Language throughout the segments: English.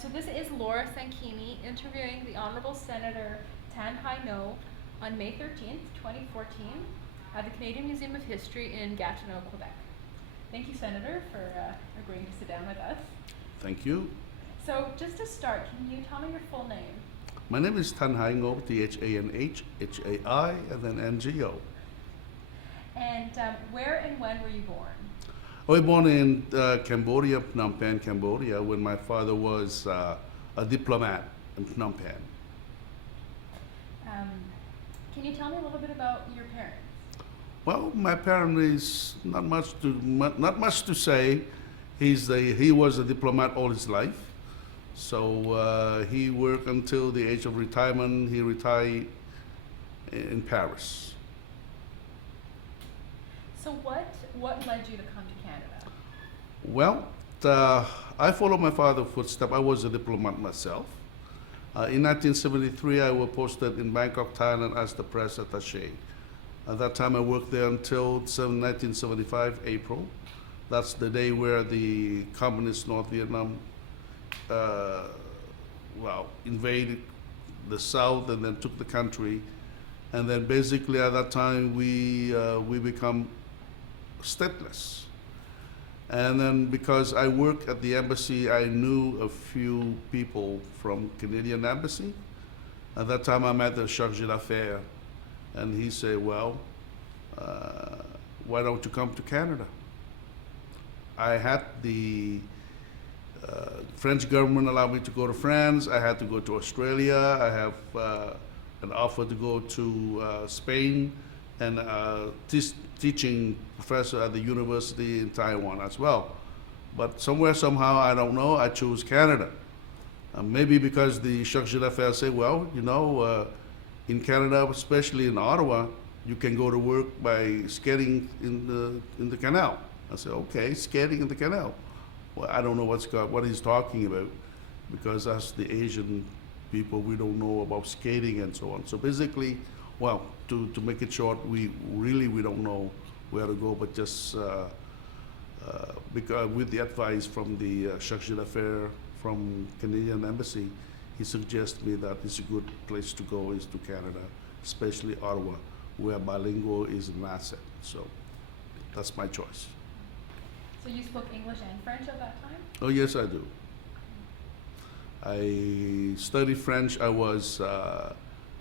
So this is Laura Sankini interviewing the Honourable Senator Thanh Hai Ngo on May 13th, 2014 at the Canadian Museum of History in Gatineau, Quebec. Thank you, Senator, for agreeing to sit down with us. Thank you. So just to start, can you tell me your full name? My name is Thanh Hai Ngo, Thanhai, Hai, and then Ngo. And where and when were you born? I was born in Cambodia, Phnom Penh, Cambodia, when my father was a diplomat in Phnom Penh. Can you tell me a little bit about your parents? Well, my parent is not much to say. He was a diplomat all his life. So he worked until the age of retirement. He retired in Paris. So what led you to come to Canada? Well, I followed my father's footsteps. I was a diplomat myself. In 1973, I was posted in Bangkok, Thailand as the press attaché. At that time, I worked there until 1975, April. That's the day where the communist North Vietnam invaded the South and then took the country. And then basically at that time, we become stateless. And then because I worked at the embassy, I knew a few people from Canadian embassy. At that time, I met the chargé d'affaires, and he said, well, why don't you come to Canada? I had the French government allow me to go to France. I had to go to Australia. I have an offer to go to Spain and teaching professor at the university in Taiwan as well. But somewhere, somehow, I don't know, I chose Canada. Maybe because the chargé d'affaires say, well, you know, in Canada, especially in Ottawa, you can go to work by skating in the canal. I said, okay, skating in the canal. Well, I don't know what he's talking about, because us, the Asian people, we don't know about skating and so on. So basically, well, to make it short, we don't know where to go, but just because with the advice from the chargé d'affaires from Canadian Embassy, he suggested me that it's a good place to go is to Canada, especially Ottawa, where bilingual is an asset. So that's my choice. So you spoke English and French at that time? Oh, yes, I do. I studied French. I was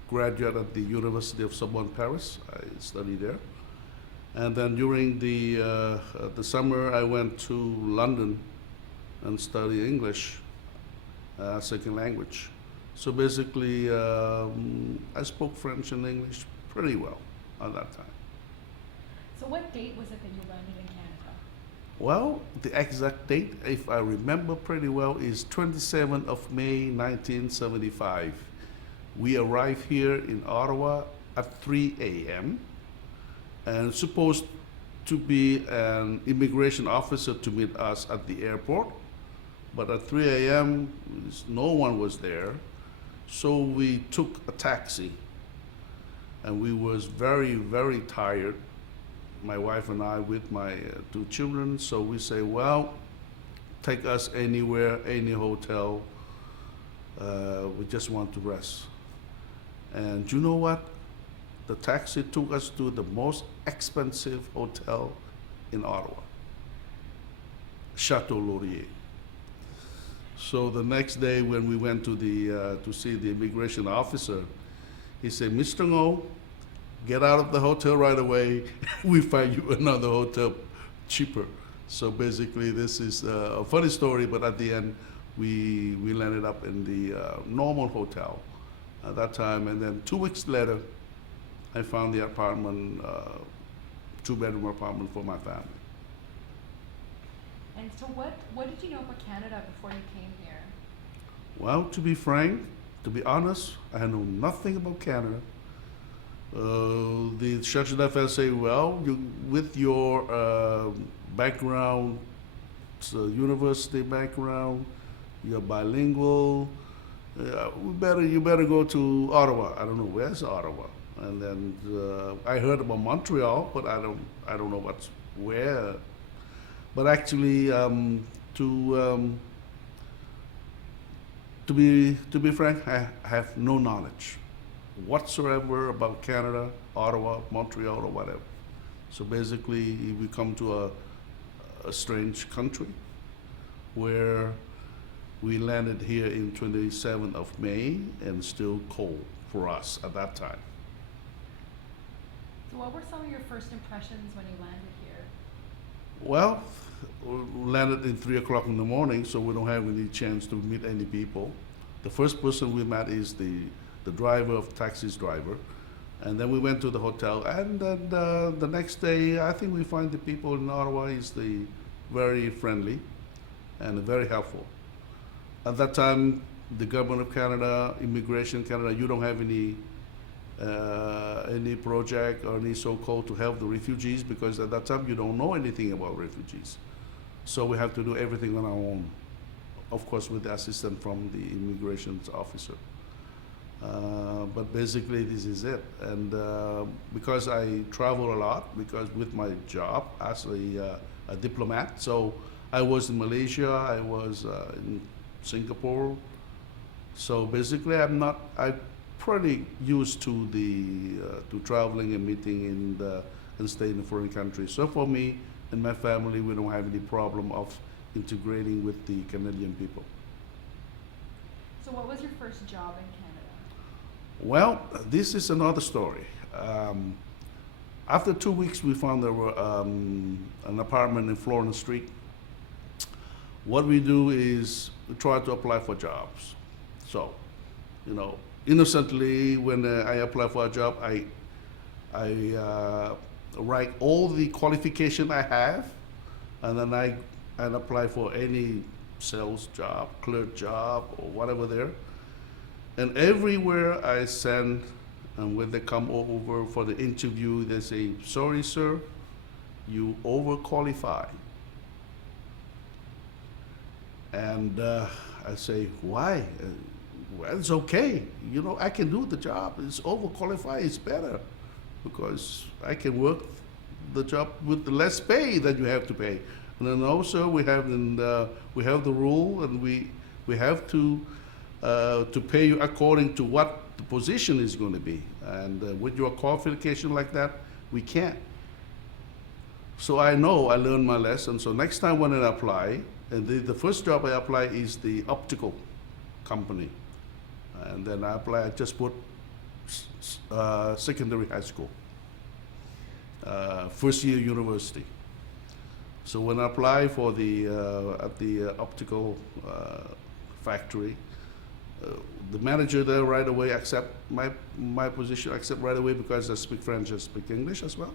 graduate at the University of Sorbonne, Paris. I studied there. And then during the summer, I went to London and studied English, second language. So basically, I spoke French and English pretty well at that time. So what date was it that you landed in Canada? Well, the exact date, if I remember pretty well, is 27th of May, 1975. We arrived here in Ottawa at 3 a.m. and supposed to be an immigration officer to meet us at the airport. But at 3 a.m., no one was there. So we took a taxi, and we was very, very tired, my wife and I with my two children. So we say, well, take us anywhere, any hotel. We just want to rest. And you know what? The taxi took us to the most expensive hotel in Ottawa, Chateau Laurier. So the next day when we went to see the immigration officer, he said, Mr. Ngo, get out of the hotel right away. We find you another hotel cheaper. So basically this is a funny story, but at the end we landed up in the normal hotel at that time. And then 2 weeks later, I found the apartment, two-bedroom apartment for my family. And so what did you know about Canada before you came here? Well, to be frank, to be honest, I know nothing about Canada. The chargé d'affaires say, well, with your background, university background, you're bilingual, you better go to Ottawa. I don't know, where's Ottawa? And then I heard about Montreal, but I don't know where. But actually, to be frank, I have no knowledge whatsoever about Canada, Ottawa, Montreal, or whatever. So basically, we come to a strange country where we landed here in 27th of May and still cold for us at that time. So what were some of your first impressions when you landed here? Well, we landed in 3 o'clock in the morning, so we don't have any chance to meet any people. The first person we met is the driver of taxi's driver. And then we went to the hotel, and then the next day, I think we find the people in Ottawa is very friendly and very helpful. At that time, the government of Canada, Immigration Canada, you don't have any project or any so-called to help the refugees, because at that time you don't know anything about refugees. So we have to do everything on our own, of course with the assistance from the immigration officer. But basically this is it. And because I travel a lot, because with my job as a diplomat, so I was in Malaysia, I was in Singapore. So basically I'm pretty used to to traveling and meeting and staying in foreign countries. So for me and my family, we don't have any problem of integrating with the Canadian people. So what was your first job in Canada? Well, this is another story. After 2 weeks, we found there were an apartment in Florence Street. What we do is we try to apply for jobs. So, innocently, when I apply for a job, I write all the qualification I have, and then I apply for any sales job, clerk job, or whatever there. And everywhere I send, and when they come over for the interview, they say, "Sorry, sir, you overqualify." And I say, "Why?" Well, it's okay. I can do the job. It's overqualified. It's better because I can work the job with the less pay that you have to pay. And then also we have the rule, and we have to pay you according to what the position is going to be. And with your qualification like that, we can't. So I learned my lesson. So next time when I apply, and the first job I apply is the optical company. And then I apply, I just put secondary high school, first year university. So when I apply for at the optical factory, the manager there right away accept my position, accept right away because I speak French, I speak English as well.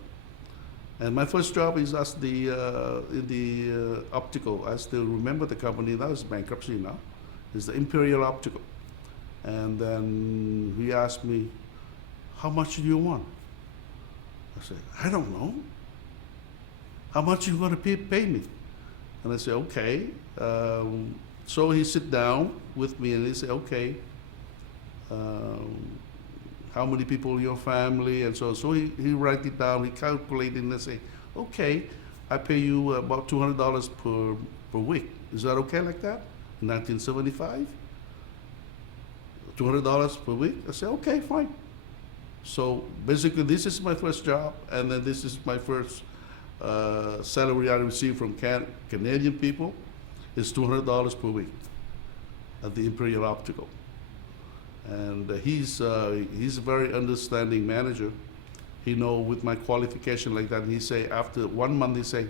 And my first job is as in the optical. I still remember the company, that was bankruptcy now. It's the Imperial Optical. And then he asked me, "How much do you want?" I said, "I don't know. How much are you going to pay me?" And I said, "Okay." So he sit down with me and he said, "Okay, how many people in your family?" And so he write it down, he calculated, and I say, "Okay, I pay you about $200 per week. Is that okay like that?" In 1975, $200 per week. I said, "Okay, fine." So basically, this is my first job, and then this is my first salary I received from Canadian people. It's $200 per week at the Imperial Optical. And he's a very understanding manager. He know with my qualification like that, and he say after 1 month, he say,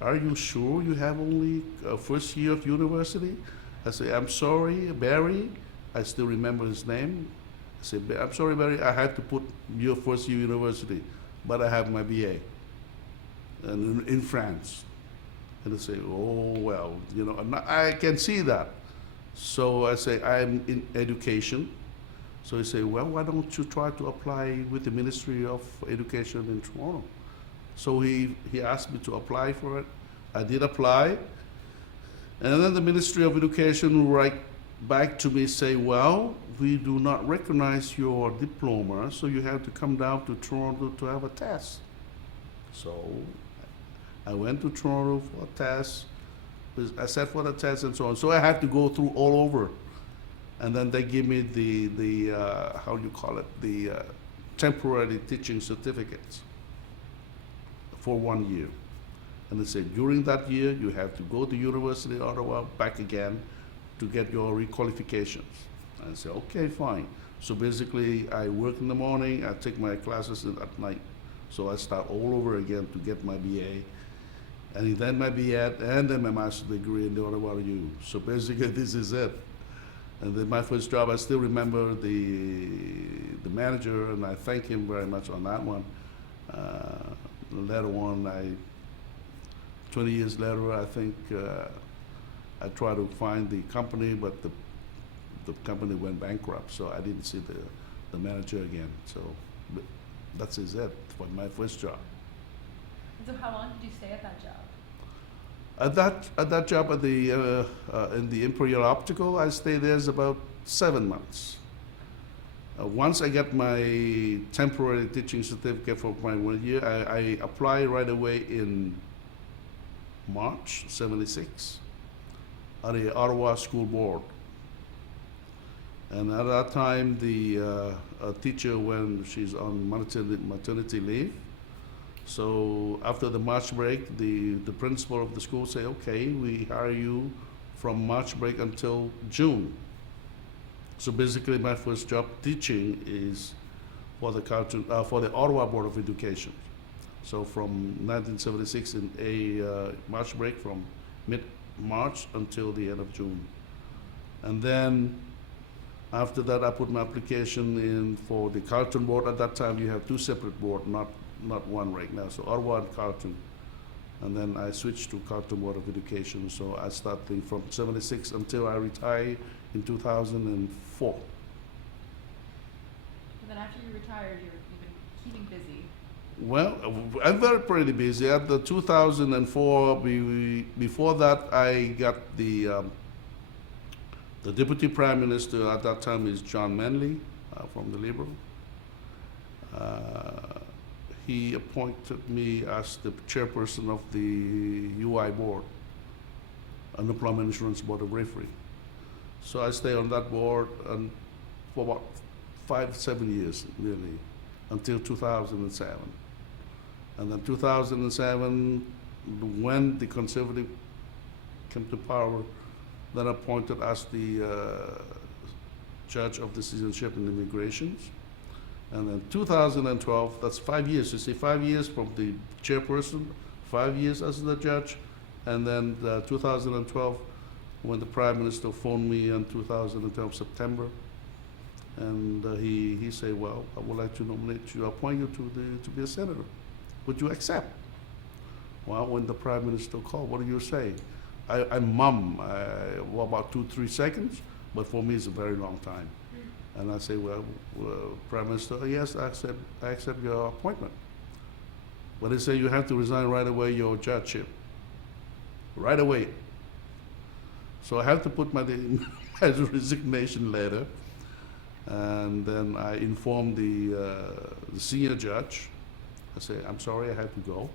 "Are you sure you have only first year of university?" I say, "I'm sorry, Barry." I still remember his name. I say, "I'm sorry, Barry, I had to put your first year university, but I have my BA and in France." And they say, "Oh, well, and I can see that." So I say, "I'm in education." So he say, "Well, why don't you try to apply with the Ministry of Education in Toronto?" So he asked me to apply for it. I did apply. And then the Ministry of Education write back to me, say, "Well, we do not recognize your diploma, so you have to come down to Toronto to have a test." So I went to Toronto for a test. I sat for the test and so on. So I had to go through all over and then they give me the how you call it, the temporary teaching certificates for 1 year. And they say during that year you have to go to University of Ottawa back again to get your requalifications. I say okay, fine. So basically I work in the morning, I take my classes at night. So I start all over again to get my BA, and then my BEd, and then my master's degree in the Ottawa U. So basically this is it. And then my first job, I still remember the manager, and I thank him very much on that one. Later on, 20 years later, I think I tried to find the company, but the company went bankrupt, so I didn't see the manager again. So that's it for my first job. So how long did you stay at that job? At that job at the in the Imperial Optical, I stayed there about 7 months. Once I got my temporary teaching certificate for my 1 year, I applied right away in March '76 at the Ottawa School Board. And at that time, the teacher, when she's on maternity leave, so after the March break, the principal of the school say, okay, we hire you from March break until June. So basically my first job teaching is for the Ottawa Board of Education. So from 1976 in a March break from mid-March until the end of June. And then after that, I put my application in for the Carleton Board. At that time, you have two separate boards, not one right now. So Ottawa and Carleton. And then I switched to Carleton Board of Education. So I started from '76 until I retired in 2004. And then after you retired, you've been keeping busy. Well, I'm pretty busy. At the 2004, before that, I got the Deputy Prime Minister at that time is John Manley from the Liberal. He appointed me as the chairperson of the UI board, Unemployment Insurance Board of Referee. So I stayed on that board for about 5-7 years, nearly, until 2007. And then 2007, when the Conservative came to power, then appointed as the judge of the citizenship and immigrations. And then 2012, that's 5 years. You see, 5 years from the chairperson, 5 years as the judge. And then 2012, when the Prime Minister phoned me in 2012, September, and he said, well, I would like to nominate you, appoint you to be a senator. Would you accept? Well, when the Prime Minister called, what do you say? I mum, about 2-3 seconds, but for me it's a very long time. And I say, well, Prime Minister, yes, I accept your appointment. But they say you have to resign right away your judgeship. Right away. So I have to put my resignation letter, and then I inform the senior judge. I say, I'm sorry, I have to go.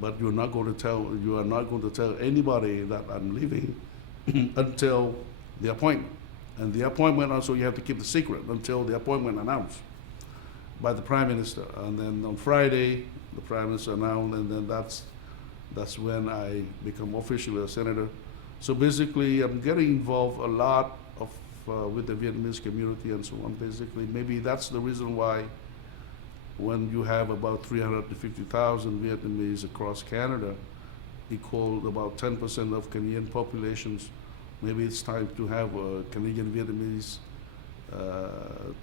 But you are not going to tell anybody that I'm leaving until the appointment. And the appointment also, you have to keep the secret until the appointment announced by the Prime Minister. And then on Friday, the Prime Minister announced, and then that's when I become officially a senator. So basically, I'm getting involved a lot with the Vietnamese community and so on. Basically, maybe that's the reason why when you have about 350,000 Vietnamese across Canada, equal about 10% of Canadian populations, maybe it's time to have a Canadian Vietnamese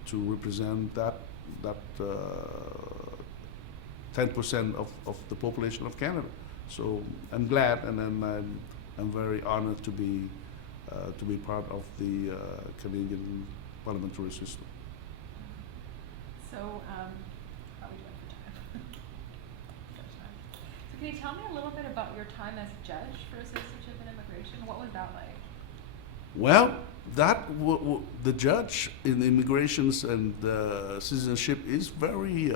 to represent that 10% of the population of Canada. So I'm glad, and then I'm very honored to be part of the Canadian parliamentary system. So, how are we doing for time? So can you tell me a little bit about your time as a judge for citizenship and immigration? What was that like? Well, the judge in immigrations and citizenship is very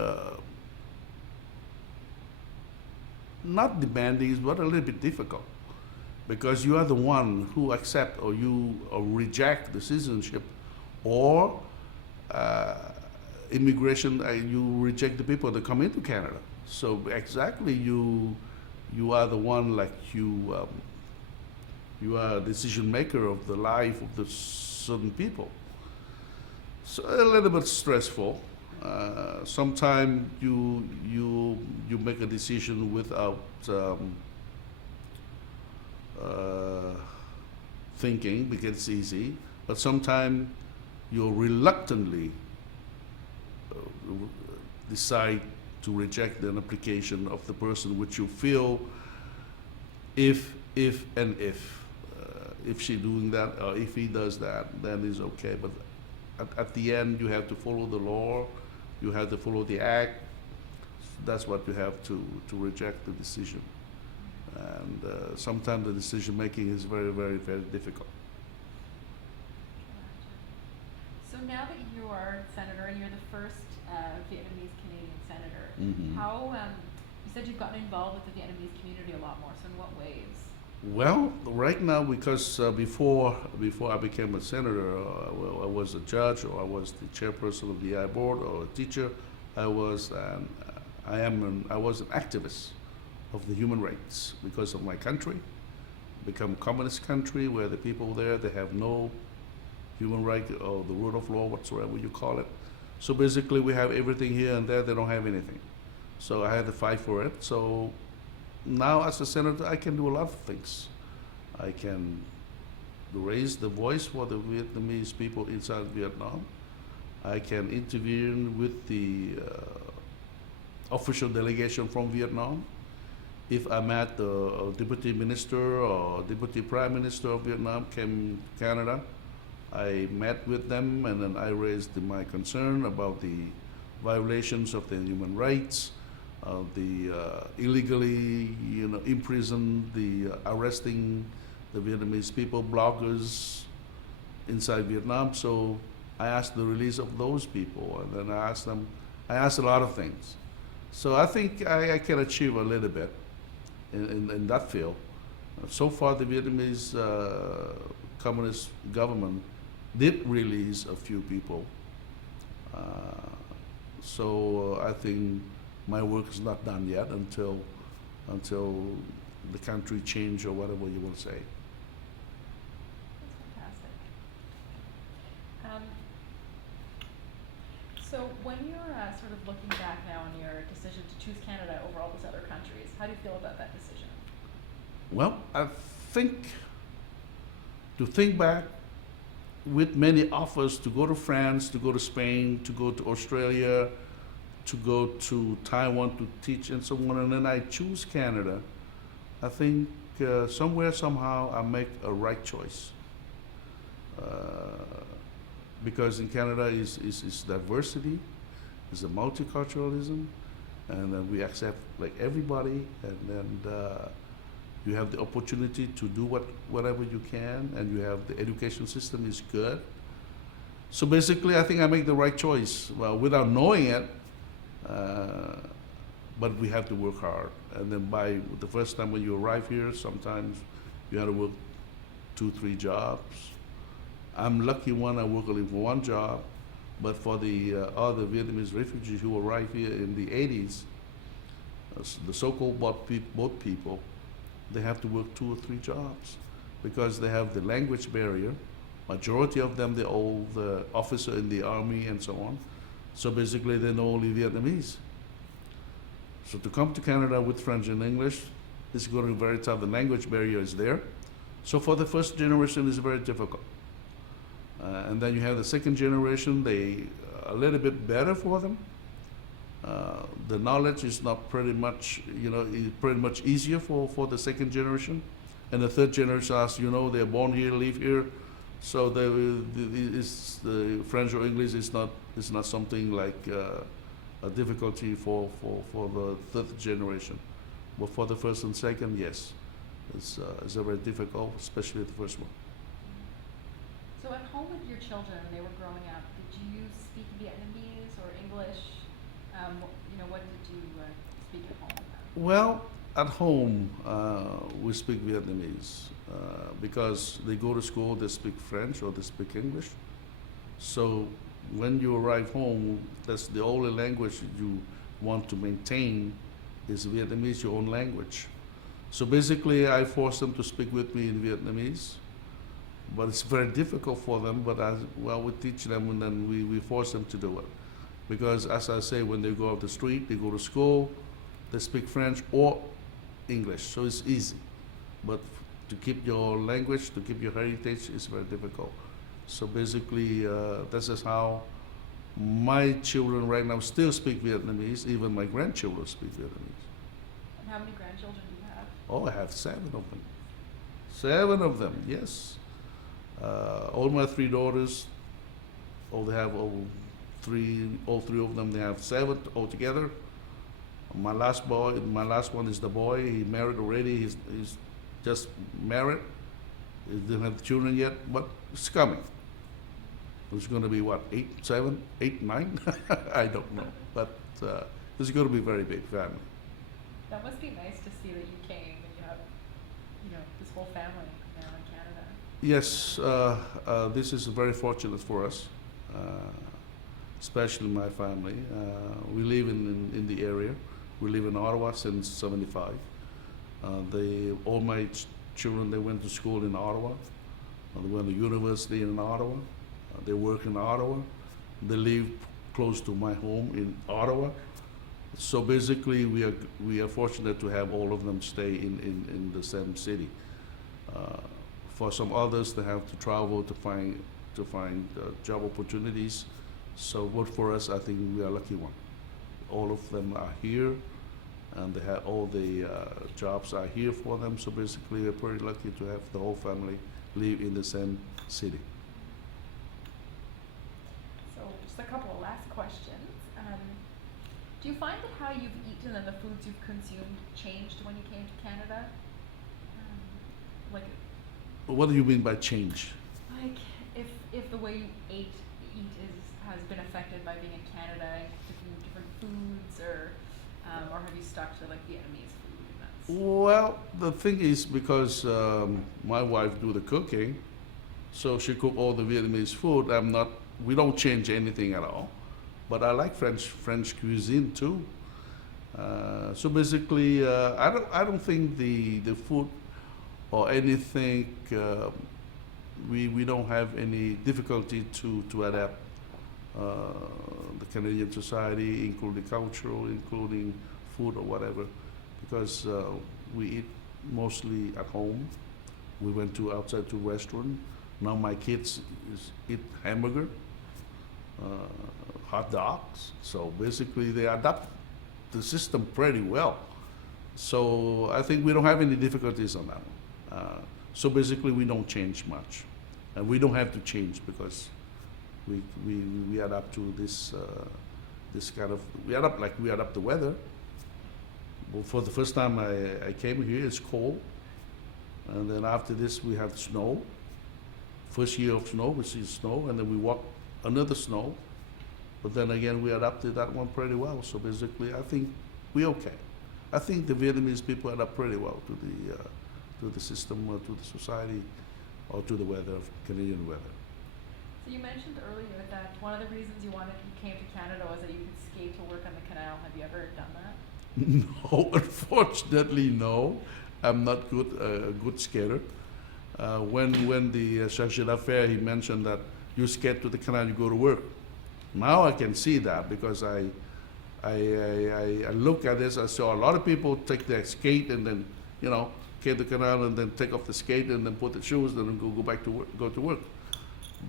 not demanding, but a little bit difficult. because you are the one who accept or you or reject the citizenship, or immigration, you reject the people that come into Canada. So exactly, you are the one, like you are a decision maker of the life of the certain people. So a little bit stressful. Sometimes you make a decision without thinking because it's easy, but sometimes you reluctantly decide to reject an application of the person which you feel if she doing that or if he does that, then it's okay. But at the end, you have to follow the law, you have to follow the act. That's what you have to reject the decision. And sometimes the decision making is very, very, very difficult. So now that you are senator and you're the first Vietnamese Canadian senator, Mhm. how you said you've gotten involved with the Vietnamese community a lot more. So in what ways? Well, right now, because before I became a senator, well, I was a judge, or I was the chairperson of the I board, or a teacher. I was an activist of the human rights because of my country, become communist country where the people there, they have no human right or the rule of law whatsoever you call it. So basically, we have everything here and there. They don't have anything. So I had to fight for it. So now as a senator, I can do a lot of things. I can raise the voice for the Vietnamese people inside Vietnam. I can intervene with the official delegation from Vietnam. If I met the deputy minister or deputy prime minister of Vietnam came to Canada, I met with them and then I raised my concern about the violations of their human rights, the illegally, imprisoned, the arresting the Vietnamese people, bloggers inside Vietnam. So I asked the release of those people, and then I asked a lot of things. So I think I can achieve a little bit in that field. So far, the Vietnamese communist government did release a few people. So I think my work is not done yet until the country change or whatever you will say. That's fantastic. So when you're sort of looking back now on your decision to choose Canada over all those other countries, how do you feel about that decision? Well, I think to think back with many offers to go to France, to go to Spain, to go to Australia, to go to Taiwan to teach and so on, and then I choose Canada, I think somewhere, somehow, I make a right choice. Because in Canada is diversity, is a multiculturalism, and then we accept like everybody, and then you have the opportunity to do whatever you can, and you have the education system is good. So basically, I think I make the right choice. Well, without knowing it, but we have to work hard. And then by the first time when you arrive here, sometimes you have to work 2-3 jobs. I'm lucky one, I work only for one job, but for the other Vietnamese refugees who arrived here in the 80s, the so-called boat people, they have to work 2 or 3 jobs because they have the language barrier. Majority of them, they're all the officer in the army and so on. So basically, they know only Vietnamese. So to come to Canada with French and English is going to be very tough. The language barrier is there. So for the first generation, it's very difficult. And then you have the second generation, they a little bit better for them. The knowledge is not pretty much, is pretty much easier for the second generation. And the third generation, as they're born here, live here. So the French or English is not something like a difficulty for the third generation. But for the first and second, yes, it's very difficult, especially the first one. So at home with your children, when they were growing up, did you speak Vietnamese or English? What did you speak at home? Well, at home, we speak Vietnamese because they go to school, they speak French or they speak English. So when you arrive home, that's the only language you want to maintain is Vietnamese, your own language. So basically, I force them to speak with me in Vietnamese, but it's very difficult for them. But we teach them and then we force them to do it. Because as I say, when they go off the street, they go to school, they speak French or English, so it's easy. But to keep your language, to keep your heritage is very difficult. So basically, this is how my children right now still speak Vietnamese, even my grandchildren speak Vietnamese. And how many grandchildren do you have? Oh, I have 7 of them. 7 of them, yes. All my 3 daughters, all three of them, they have 7 altogether. My last one is the boy. He married already. He's just married. He didn't have children yet, but it's coming. It's going to be what, 8, 7, 8, 9? I don't know, but it's going to be a very big family. That must be nice to see that you came and you have, this whole family now in Canada. Yes, this is very fortunate for us, especially my family. We live in the area. We live in Ottawa since '75. All my children, they went to school in Ottawa. They went to university in Ottawa. They work in Ottawa. They live close to my home in Ottawa. So basically, we are fortunate to have all of them stay in the same city. For some others, they have to travel to find job opportunities. So, but for us, I think we are lucky one. All of them are here, and they have all the jobs are here for them. So basically, we're pretty lucky to have the whole family live in the same city. So just a couple of last questions. Do you find that how you've eaten and the foods you've consumed changed when you came to Canada? What do you mean by change? Like if the way you eat has been affected by being in Canada, different foods, or have you stuck to like Vietnamese food? And that's Well, the thing is because my wife do the cooking, so she cook all the Vietnamese food. We don't change anything at all. But I like French cuisine too. So basically, I don't think the food or anything. We don't have any difficulty to adapt the Canadian society, including cultural, including food or whatever, because we eat mostly at home. We went outside to restaurant. Now my kids eat hamburger, hot dogs. So basically, they adapt the system pretty well. So I think we don't have any difficulties on that one. So basically, we don't change much, and we don't have to change because we adapt to this kind of we adapt the weather. Well, for the first time I came here, it's cold, and then after this we have snow. First year of snow, we see snow, and then we walk under the snow. But then again, we adapted that one pretty well. So basically, I think we're okay. I think the Vietnamese people adapt pretty well to the system, or to the society, or to the weather of Canadian weather. So you mentioned earlier that one of the reasons you came to Canada was that you could skate to work on the canal. Have you ever done that? No, unfortunately, no. I'm not a good skater. When the chargé d'affaires, he mentioned that you skate to the canal, you go to work. Now I can see that because I look at this. I saw a lot of people take their skate and then skate the canal and then take off the skate and then put the shoes and then go back to work, go to work.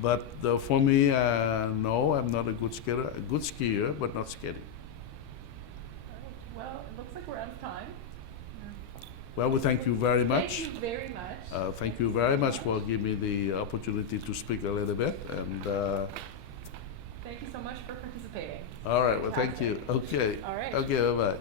But for me, no, I'm not a good skater. A good skier, but not skating. Well, it looks like we're out of time. Well, we thank you very much. Thank you very much. Thank you very much for giving me the opportunity to speak a little bit. And thank you so much for participating. all right, well, thank you. Okay. All right. Okay, bye-bye.